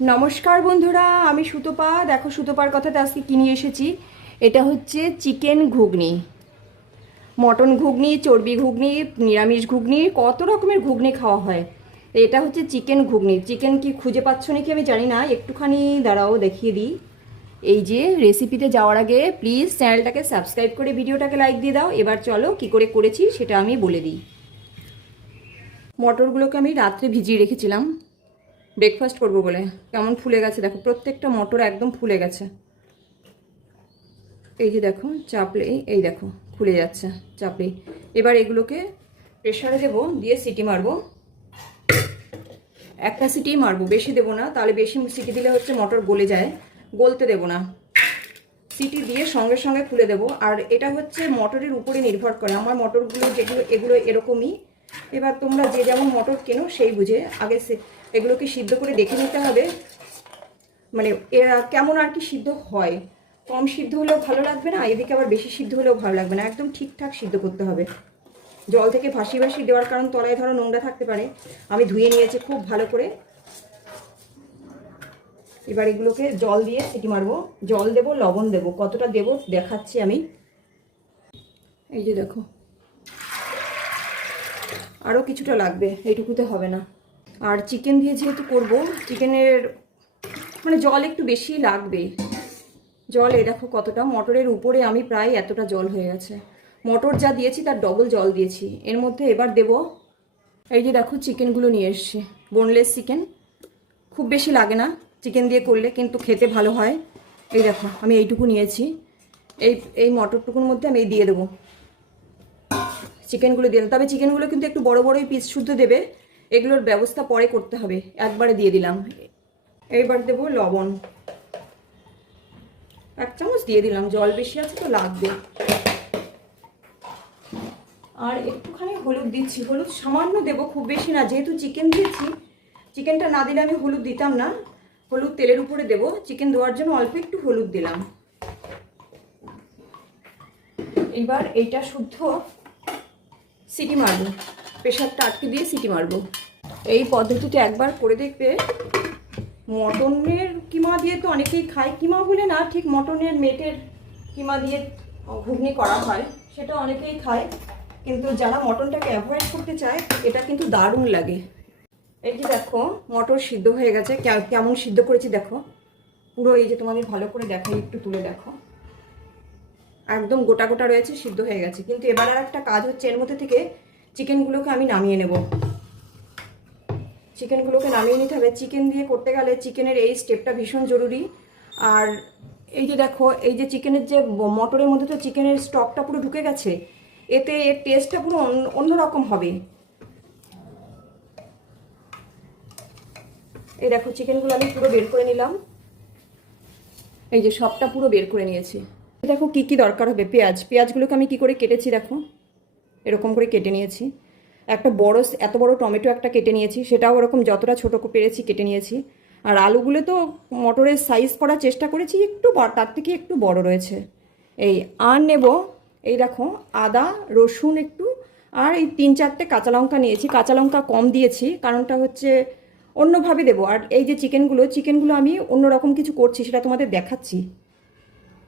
নমস্কার বন্ধুরা, আমি সুতোপা। দেখো সুতপার কথাতে আজকে কিনে এসেছি? এটা হচ্ছে চিকেন ঘুগনি। মটন ঘুগনি, চর্বি ঘুগনি, নিরামিষ ঘুগনি, কত রকমের ঘুগনি খাওয়া হয়। এটা হচ্ছে চিকেন ঘুগনি। চিকেন কি খুঁজে পাচ্ছ নাকি আমি জানি না। একটুখানি দাঁড়াও, দেখিয়ে দিই। এই যে রেসিপিতে যাওয়ার আগে প্লিজ চ্যানেলটাকে সাবস্ক্রাইব করে ভিডিওটাকে লাইক দিয়ে দাও। এবার চলো কি করে করেছি সেটা আমি বলে দিই। মটরগুলোকে আমি রাত্রে ভিজিয়ে রেখেছিলাম। ব্রেকফাস্ট করব বলে। কেমন ফুলে গেছে দেখো, প্রত্যেকটা মটর একদম ফুলে গেছে। এই যে দেখো চাপলেই এই দেখো, ফুলে যাচ্ছে চাপলেই এবার এগুলোকে প্রেশারে দেবো, দিয়ে সিটি মারবো। একটা সিটি মারবো, বেশি দেবো না, তাহলে বেশি সিটি দিলে হচ্ছে মটর গলে যায়, গলতে দেবো না। সিটি দিয়ে সঙ্গে সঙ্গে খুলে দেবো, আর এটা হচ্ছে মটরের উপরে নির্ভর করে, আমার মটরগুলো যেগুলো, এগুলো এরকমই। এবার তোমরা যে যেমন মটর কেনো, সেই বুঝে, আগে এগুলোকে সিদ্ধ করে দেখে নিতে হবে। মানে এরা কেমন আর কি সিদ্ধ হয়? কম সিদ্ধ হলেও ভালো লাগবে না? এদিকে আবার বেশি সিদ্ধ হলেও ভালো লাগবে না? একদম ঠিকঠাক সিদ্ধ করতে হবে। জল থেকে ভাসি ভাসি দেওয়ার কারণ তলায় ধরো নোংরা থাকতে পারে। আমি ধুয়ে নিয়েছি খুব ভালো করে। এবার এগুলোকে জল দিয়ে সিটি মারবো। জল দেব, লবণ দেব। কতটা দেব দেখাচ্ছি আমি। এই যে দেখো। আরও কিছুটা লাগবে। এইটুকুতে হবে না। আর চিকেন দিয়ে যেহেতু করব চিকেনের মানে জল একটু বেশি লাগবে জল এ দেখো কতটা। মটরের উপরে আমি প্রায় এতটা জল হয়ে গেছে। মটর যা দিয়েছি তার ডবল জল দিয়েছি। এর মধ্যে এবার দেব এই যে দেখো চিকেনগুলো নিয়ে এসছি। বোনলেস চিকেন খুব বেশি লাগে না চিকেন দিয়ে করলে, কিন্তু খেতে ভালো হয়। এই দেখো, আমি এইটুকু নিয়েছি। এই এই মটরটুকুর মধ্যে আমি এই দিয়ে দেবো। চিকেনগুলো দিয়ে তবে চিকেনগুলো কিন্তু একটু বড় বড়ই পিস শুদ্ধ দেবে। এগুলোর ব্যবস্থা পরে করতে হবে। একবারে দিয়ে দিলাম। এবার দেবো লবণ। এক চামচ দিয়ে দিলাম, জল বেশি আছে তো লাগবে। আর একটুখানি হলুদ দিচ্ছি। হলুদ সামান্য দেবো, খুব বেশি না। যেহেতু চিকেন দিয়েছি, চিকেনটা না দিলে আমি হলুদ দিতাম না। হলুদ তেলের উপরে দেবো। চিকেন দেওয়ার জন্য অল্প একটু হলুদ দিলাম। এবার এইটা শুদ্ধ সিটি মারবো। প্রেশারটা আটকে দিয়ে সিটি মারবো। এই পদ্ধতিটা একবার করে দেখবে। মটনের কিমা দিয়ে তো অনেকেই খায়। কিমা বলে না, ঠিক মটনের মেটের কিমা দিয়ে ঘুগনি করা হয়, সেটা অনেকেই খায়। কিন্তু যারা মটনটাকে অ্যাভয়েড করতে চায়, এটা কিন্তু দারুণ লাগে। এই যে দেখো, মটর সিদ্ধ হয়ে গেছে। কেমন সিদ্ধ করেছি দেখো। পুরো এই যে তোমাদের ভালো করে দেখাই, একটু তুলে দেখো। একদম গোটা গোটা রয়েছে, সিদ্ধ হয়ে গেছে। কিন্তু এবার আর একটা কাজ হচ্ছে, এর মধ্যে থেকে চিকেনগুলোকে আমি নামিয়ে নেব। চিকেনগুলোকে নামিয়ে নিতে হবে। চিকেন দিয়ে করতে গেলে চিকেনের এই স্টেপটা ভীষণ জরুরি। আর এই যে দেখো, এই যে চিকেনের যে মটরের মধ্যে তো চিকেনের স্টকটা পুরো ঢুকে গেছে, এতে এর টেস্টটা পুরো অন্য- অন্যরকম হবে। এই দেখো, চিকেনগুলো আমি পুরো বের করে নিলাম। এই যে সবটা পুরো বের করে নিয়েছি। দেখো, কি কি দরকার হবে? পেঁয়াজ। পেঁয়াজগুলোকে আমি কি করে কেটেছি দেখো? এরকম করে কেটে নিয়েছি। একটা বড় এত বড় টমেটো একটা কেটে নিয়েছি, সেটাও ওরকম যতটা ছোটো পেরেছি কেটে নিয়েছি। আর আলুগুলো তো মটরের সাইজ করার চেষ্টা করেছি, একটু তার থেকে একটু বড় রয়েছে। এই আর নেব, এই দেখো, আদা, রসুন একটু, আর এই তিন চারটে কাঁচা লঙ্কা নিয়েছি। কাঁচা লঙ্কা কম দিয়েছি, কারণটা হচ্ছে অন্যভাবে দেবো। আর এই যে চিকেনগুলো চিকেনগুলো আমি অন্যরকম কিছু করছি, সেটা তোমাদের দেখাচ্ছি।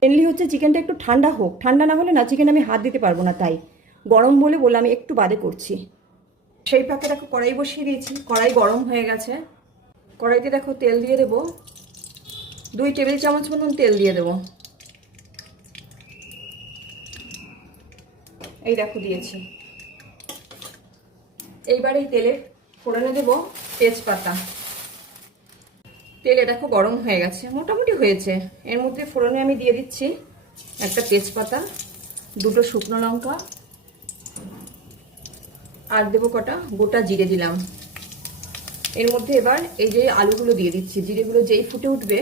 মেনলি হচ্ছে চিকেনটা একটু ঠান্ডা হোক। ঠান্ডা না হলে না, চিকেন আমি হাত দিতে পারব না, তাই। গরম বলে বলে আমি একটু বাদে করছি। সেই পাকে দেখো কড়াই বসিয়ে দিয়েছি। কড়াই গরম হয়ে গেছে। কড়াইতে দেখো তেল দিয়ে দেবো। দুই টেবিল চামচ মতন তেল দিয়ে দেবো। এই দেখো দিয়েছি। এইবার এই তেলে ফোড়নে দেবো তেজপাতা। তেলে দেখো গরম হয়ে গেছে, মোটামুটি হয়েছে। এর মধ্যে ফোড়নে আমি দিয়ে দিচ্ছি একটা তেজপাতা, দুটো শুকনো লঙ্কা আর দেবো কটা? গোটা জিরে দিলাম। এর মধ্যে এবার এই যে আলুগুলো দিয়ে দিচ্ছি, জিরেগুলো যেই ফুটে উঠবে,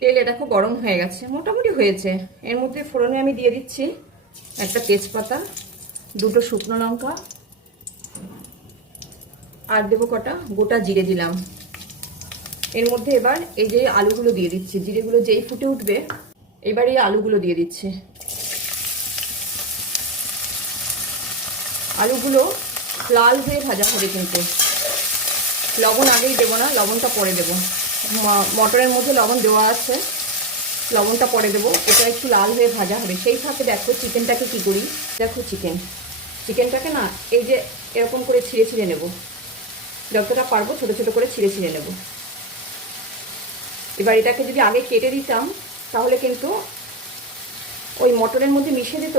তেল এটা খুব গরম হয়ে গেছে, মোটামুটি হয়েছে। এর মধ্যে ফোড়নে আমি দিয়ে দিচ্ছি একটা তেজপাতা, দুটো শুকনো লঙ্কা, আর দেবো কটা? গোটা জিরে দিলাম। এর মধ্যে এবার এই যে আলুগুলো দিয়ে দিচ্ছি, জিরেগুলো যেই ফুটে উঠবে, এবার এই আলুগুলো দিয়ে দিচ্ছি। আলুগুলো লাল হয়ে ভাজা হবে কিন্তু। লবণ আগেই দেবো না, লবণটা পরে দেবো। মটরের মধ্যে লবণ দেওয়া আছে, লবণটা পরে দেবো। এটা একটু লাল হয়ে ভাজা হবে। সেই সাথে দেখো চিকেনটাকে কি করি। দেখো চিকেন। চিকেনটাকে না, এই যে এরকম করে ছিঁড়ে ছিঁড়ে নেব। যতটা পারব ছোটো ছোটো করে ছিঁড়ে ছিঁড়ে নেব। এবার এটাকে যদি আগে কেটে দিতাম, তাহলে কিন্তু ওই মটরের মধ্যে মিশে দিত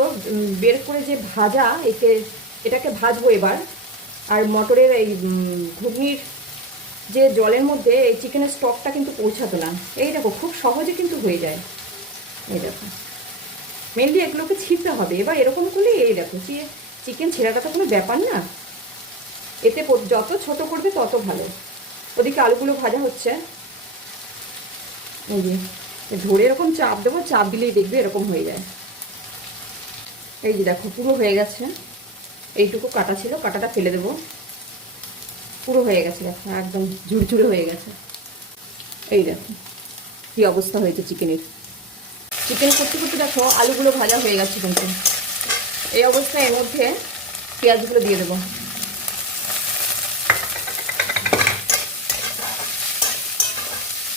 বের করে যে ভাজা, একে এটাকে ভাজবো এবার। আর মটরের এই ঘুগনির যে জলের মধ্যে এই চিকেনের স্টকটা কিন্তু পৌঁছাতো না। এই দেখো, খুব সহজে কিন্তু হয়ে যায়। এই দেখো। মেনলি এগুলোকে ছিঁড়তে হবে। এবার এরকম করলে, এই দেখো চিয়ে চিকেন ছেঁড়াটা তো কোনো ব্যাপার না। এতে যত ছোট করবে, তত ভালো। ওদিকে আলুগুলো ভাজা হচ্ছে। এই যে ধরে এরকম চাপ দেবো, চাপ দিলেই দেখবে এরকম হয়ে যায়। এই যে দেখো, পুরো হয়ে গেছে। এইটুকু কাটা ছিল, কাটাটা ফেলে দেবো। পুরো হয়ে গেছে, দেখো, একদম ঝুরঝুরে হয়ে গেছে। এই দেখো, কী অবস্থা হয়েছে চিকেনের। চিকেন করতে করতে দেখো, আলুগুলো ভাজা হয়ে গেছে কিন্তু। এই অবস্থায় এর মধ্যে পেঁয়াজগুলো দিয়ে দেবো।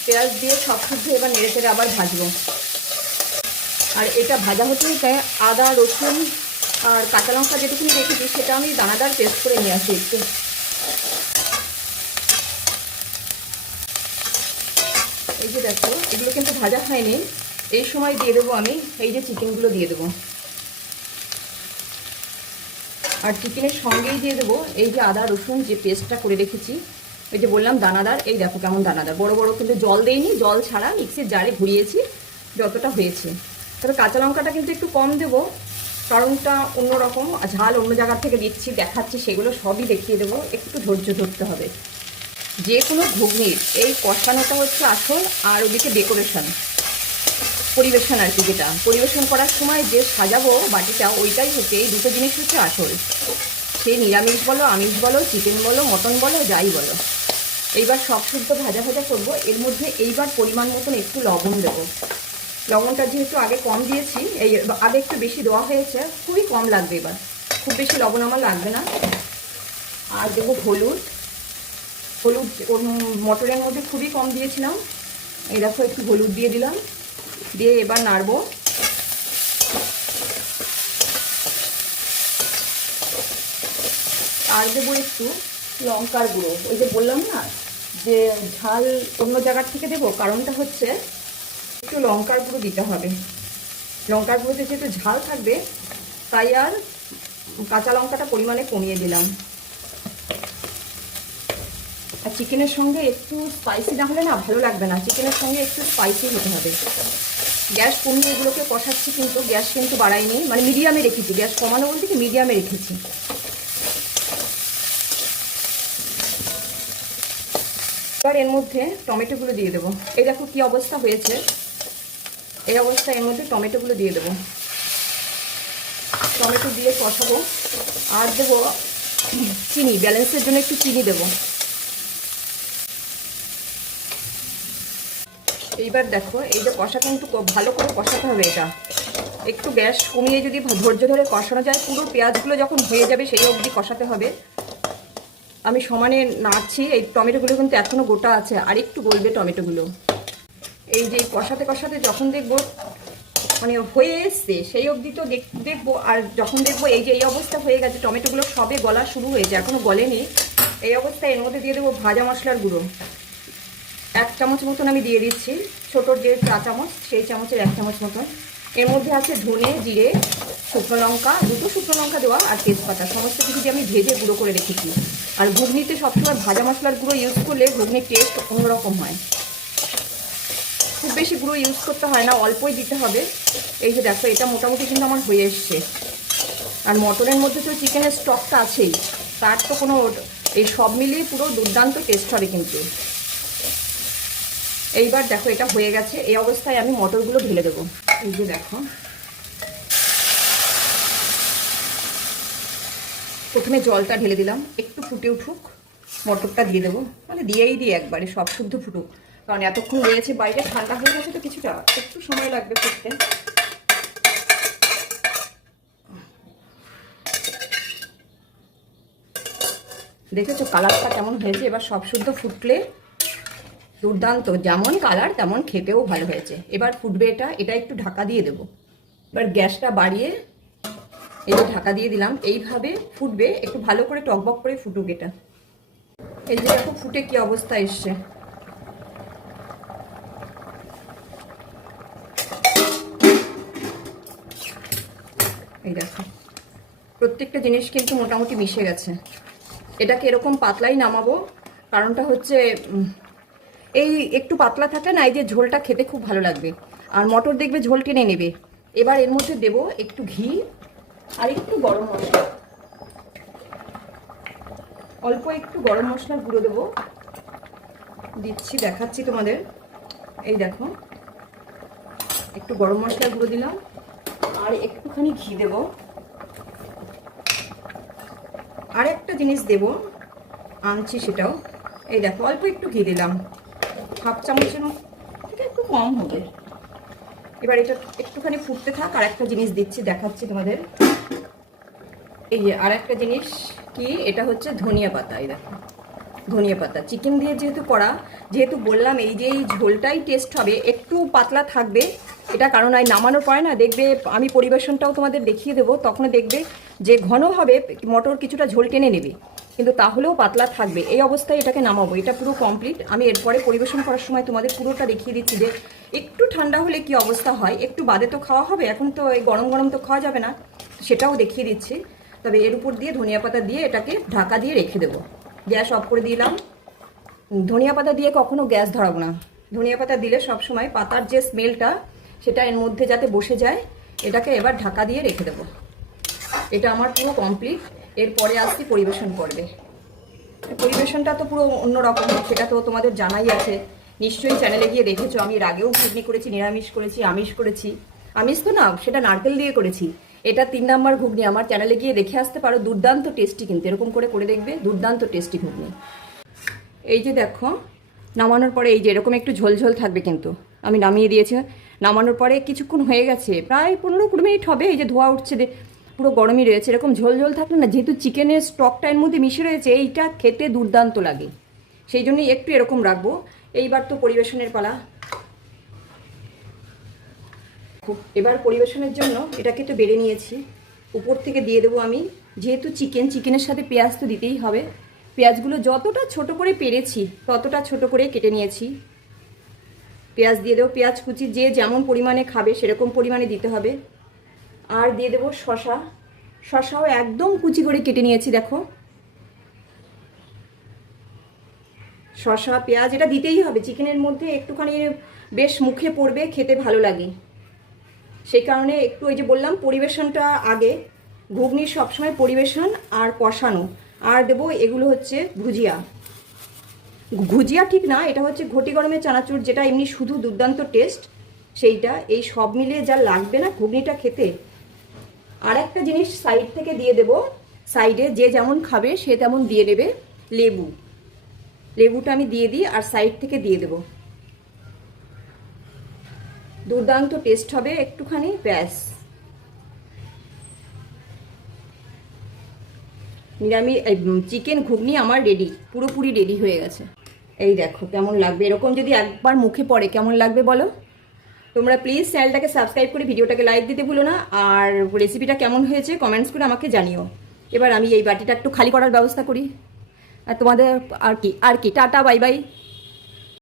পেঁয়াজ দিয়ে সব শুদ্ধ এবার নেড়ে চেড়ে আবার ভাজবো। আর এটা ভাজা হতে হতে আদা, রসুন আর কাঁচা লঙ্কা যেটুকুনি রেখেছি, সেটা আমি দানাদার পেস্ট করে নিয়ে আসি একটু। এই যে দেখো, এগুলো কিন্তু ভাজা হয়নি। এই সময় দিয়ে দেবো আমি, এই যে চিকেনগুলো দিয়ে দেবো। আর চিকেনের সঙ্গেই দিয়ে দেবো এই যে আদা, রসুন যে পেস্টটা করে রেখেছি। এই যে বললাম দানাদার, এই দেখো কেমন দানাদার। বড় বড় কিন্তু জল দেইনি, জল ছাড়া মিক্সির জারে ঘুরিয়েছি, যতটা হয়েছে। তবে কাঁচা লঙ্কাটা কিন্তু একটু কম দেবো। কারণটা অন্যরকম, ঝাল অন্য জায়গার থেকে দিচ্ছি, দেখাচ্ছি, সেগুলো সবই দেখিয়ে দেবো। একটু ধৈর্য ধরতে হবে। যে কোনো ঘুগনির, এই কষানোটা হচ্ছে আসল আর ওদিকে ডেকোরেশন পরিবেশন আর কি যেটা। পরিবেশন করার সময় যে সাজাবো বাটিটা, ওইটাই হচ্ছে, এই দুটো জিনিস হচ্ছে আসল। সে নিরামিষ বলো, আমিষ বলো, চিকেন বলো, মটন বলো, যাই বলো। এইবার সব শুদ্ধ ভাজা ভাজা করব। এর মধ্যে এইবার পরিমাণ মতন একটু লবণ দেবো। লবণটা যেহেতু আগে কম দিয়েছি, এই আগে একটু বেশি দেওয়া হয়েছে, খুবই কম লাগবে এবার। খুব বেশি লবণ আমার লাগবে না। আর দেবো হলুদ। হলুদ মটরের মধ্যে খুবই কম দিয়েছিলাম। এই দেখো, একটু হলুদ দিয়ে দিলাম। দিয়ে এবার নাড়বো। আর দেবো একটু লঙ্কার গুঁড়ো। ওই যে বললাম না, যে ঝাল অন্য জায়গার থেকে দেবো, কারণটা হচ্ছে একটু লঙ্কার গুঁড়ো দিতে হবে। লঙ্কার গুঁড়োতে যেহেতু ঝাল থাকবে, তাই আর কাঁচা লঙ্কাটা পরিমাণে কমিয়ে দিলাম। আর চিকেনের সঙ্গে একটু স্পাইসি না হলে না ভালো লাগবে না। চিকেনের সঙ্গে একটু স্পাইসি হতে হবে। গ্যাস কমিয়ে এগুলোকে কষাচ্ছি কিন্তু, গ্যাস কিন্তু বাড়াইনি। মানে মিডিয়ামে রেখেছি। গ্যাস কমানো বলতে কি মিডিয়ামে রেখেছি। এবার এর মধ্যে টমেটোগুলো দিয়ে দেবো। এই দেখো কী অবস্থা হয়েছে। এই অবস্থায় এর মধ্যে টমেটোগুলো দিয়ে দেবো। টমেটো দিয়ে কষাবো। আর দেবো চিনি, ব্যালেন্সের জন্য একটু চিনি দেবো। এইবার দেখো, এই যে কষা কিন্তু ভালো করে কষাতে হবে এটা। একটু গ্যাস কমিয়ে যদি ধৈর্য ধরে কষানো যায়, পুরো পেঁয়াজগুলো যখন হয়ে যাবে সেই অবধি কষাতে হবে। আমি সমানে নাড়ছি, এই টমেটোগুলো কিন্তু এখনও গোটা আছে। আর একটু গলবে টমেটোগুলো। এই যে কষাতে কষাতে যখন দেখব মানে হয়ে এসছে, সেই অবধি তো দেখ- দেখব। আর যখন দেখব এই যে, এই অবস্থা হয়ে গেছে, টমেটোগুলো সবে গলা শুরু হয়েছে এখনও গলেনি। এই অবস্থায় এর মধ্যে দিয়ে দেবো ভাজা মশলার গুঁড়ো। এক চামচ মতন আমি দিয়ে দিচ্ছি, ছোটোর যে চা চামচ, সেই চামচের এক চামচ মতন। এর মধ্যে আছে ধনে, জিরে, শুকনো লঙ্কা, দুটো শুকনো লঙ্কা দেওয়া আর তেজপাতা। সমস্ত কিছু দিয়ে আমি ভেজে গুঁড়ো করে রেখেছি। আর ঘুগনিতে সবসময় ভাজা মশলার গুঁড়ো ইউজ করলে ঘুগনির টেস্ট অন্যরকম হয়। বেশি গুঁড়ো ইউজ করতে হয় না, অল্পই দিতে হবে। এই যে দেখো, এটা মোটামুটি কিন্তু আমার হয়ে এসছে। আর মটনের মধ্যে তো চিকেনের স্টকটা আছেই। তার তো কোনো এই সব মিলিয়ে পুরো দুর্দান্ত টেস্ট হবে কিন্তু। এইবার দেখো, এটা হয়ে গেছে। এই অবস্থায় আমি মটরগুলো ঢেলে দেবো। এই যে দেখো। প্রথমে জলটা ঢেলে দিলাম। একটু ফুটে উঠুক, মটরটা দিয়ে দেবো। মানে দিয়েই দিই একবারে, সব শুদ্ধ ফুটুক। কারণ এতক্ষণ রয়েছে বাইরে ঠান্ডা হয়ে গেছে তো কিছুটা, একটু সময় লাগবে ফুটতে দেখেছ কালারটা কেমন হয়েছে? এবার সব শুদ্ধ ফুটলে দুর্দান্ত, যেমন কালার তেমন খেতেও ভালো হয়েছে। এবার ফুটবে এটা এটা একটু ঢাকা দিয়ে দেবো। এবার গ্যাসটা বাড়িয়ে যে ঢাকা দিয়ে দিলাম, এইভাবে ফুটবে, একটু ভালো করে টকবক করে ফুটুক এটা। এই যে দেখো, ফুটে কি অবস্থা এসছে। এই প্রত্যেকটা জিনিস কিন্তু মোটামুটি মিশে গেছে। এটাকে এরকম পাতলাই নামাবো, কারণটা হচ্ছে এই একটু পাতলা থাকলে না এই যে ঝোলটা খেতে খুব ভালো লাগবে। আর মটর দেখবে ঝোল টেনে নেবে। এবার এর মধ্যে দেব একটু ঘি আর একটু গরম মশলা। অল্প একটু গরম মশলার গুঁড়ো দেবো। দিচ্ছি, দেখাচ্ছি তোমাদের। এই দেখো, একটু গরম মশলার গুঁড়ো দিলাম। আর একটুখানি ঘি দেব। আর একটা জিনিস দেব, আনছি সেটাও। এই দেখো, অল্প একটু ঘি দিলাম। হাফ চামচের থেকে একটু কম হবে। এবার এটা একটুখানি ফুটতে থাক, আর একটা জিনিস দিচ্ছি, দেখাচ্ছি তোমাদের। এই যে আর একটা জিনিস কি, এটা হচ্ছে ধনিয়া পাতা, এই দেখো। ধনিয়া পাতা, চিকেন দিয়ে যেহেতু করা, যেহেতু বললাম এই যে এই ঝোলটাই টেস্ট হবে, একটু পাতলা থাকবে এটা কারণ এই নামানোর পরে না দেখবে আমি পরিবেশনটাও তোমাদের দেখিয়ে দেবো তখন দেখবে যে ঘনভাবে মটর কিছুটা ঝোল টেনে নেবে। কিন্তু তাহলেও পাতলা থাকবে। এই অবস্থায় এটাকে নামাবো। এটা পুরো কমপ্লিট আমি এরপরে পরিবেশন করার সময় তোমাদের পুরোটা দেখিয়ে দিচ্ছি যে একটু ঠান্ডা হলে কি অবস্থা হয়? একটু বাদে তো খাওয়া হবে। এখন তো এই গরম গরম তো খাওয়া যাবে না। সেটাও দেখিয়ে দিচ্ছি। তবে এর উপর দিয়ে ধনিয়া পাতা দিয়ে এটাকে ঢাকা দিয়ে রেখে দেবো। গ্যাস অফ করে দিলাম। ধনিয়া পাতা দিয়ে কখনো গ্যাস ধরাবো না। ধনিয়া পাতা দিলে সবসময় পাতার যে স্মেলটা সেটা এর মধ্যে যাতে বসে যায়, এটাকে এবার ঢাকা দিয়ে রেখে দেবো। এটা আমার পুরো কমপ্লিট এরপরে আসছি পরিবেশন করবে। পরিবেশনটা তো পুরো অন্যরকম, সেটা তো তোমাদের জানাই আছে। নিশ্চয়ই চ্যানেলে গিয়ে দেখেছ, আমি এর আগেও ঘুগনি করেছি, নিরামিষ করেছি, আমিষ করেছি। আমিষ তো না, সেটা নারকেল দিয়ে করেছি। এটা তিন নাম্বার ঘুগনি, আমার চ্যানেলে গিয়ে দেখে আসতে পারো, দুর্দান্ত টেস্টি কিন্তু, এরকম করে করে দেখবে, দুর্দান্ত টেস্টি ঘুগনি। এই যে দেখো, নামানোর পরে এই যে এরকম একটু ঝোলঝোল থাকবে কিন্তু। আমি নামিয়ে দিয়েছি নামানোর পরে কিছুক্ষণ হয়ে গেছে। প্রায় পনেরো কুড়ি মিনিট হবে, এই যে ধোয়া উঠছে পুরো গরমই রয়েছে, এরকম ঝোল ঝোল থাকলে না যেহেতু চিকেনের স্টকটা এর মধ্যে মিশে রয়েছে, এইটা খেতে দুর্দান্ত লাগে। সেই জন্যই একটু এরকম রাখব। এইবার তো পরিবেশনের পালা। খুব, এবার পরিবেশনের জন্য এটাকে তো বেড়ে নিয়েছি। উপর থেকে দিয়ে দেবো আমি। যেহেতু চিকেন, চিকেনের সাথে পেঁয়াজ তো দিতেই হবে। পেঁয়াজগুলো যতটা ছোট করে পেরেছি, ততটা ছোট করে কেটে নিয়েছি। পেঁয়াজ দিয়ে দেবো, পেঁয়াজ কুচি যে যেমন পরিমাণে খাবে, সেরকম পরিমাণে দিতে হবে। আর দিয়ে দেবো শশা শশাও একদম কুচি করে কেটে নিয়েছি, দেখো। শশা পেঁয়াজ, এটা দিতেই হবে। চিকেনের মধ্যে একটুখানি বেশ মুখে পড়বে, খেতে ভালো লাগে। সেই কারণে একটু ওই যে বললাম, পরিবেশনটা আগে। ঘুগনির সবসময় পরিবেশন আর কষানো। আর দেবো এগুলো হচ্ছে ভুজিয়া। ভুজিয়া ঠিক না, এটা হচ্ছে ঘটি গরমের চানাচুর, যেটা এমনি শুধু দুর্দান্ত টেস্ট সেইটা, এই সব মিলিয়ে যা লাগবে না ঘুগনিটা খেতে। আর একটা জিনিস সাইড থেকে দিয়ে দেব সাইডে যে যেমন খাবে সে তেমন দিয়ে দেবে লেবু। লেবুটা আমি দিয়ে দিই আর সাইড থেকে দিয়ে দেব। দুর্দান্ত টেস্ট হবে একটুখানি, ব্যাস। নিরামিষ চিকেন ঘুগনি আমার রেডি পুরোপুরি রেডি হয়ে গেছে। এই দেখো, কেমন লাগবে? এরকম যদি একবার মুখে পড়ে, কেমন লাগবে বলো? তোমরা প্লিজ চ্যানেলটাকে সাবস্ক্রাইব করে ভিডিওটাকে লাইক দিতে ভুলো না, আর রেসিপিটা কেমন হয়েছে কমেন্টস করে আমাকে জানিও। এবার আমি এই বাটিটা একটু খালি করার ব্যবস্থা করি। আর তোমাদের আর কি আর কি। Tata bye bye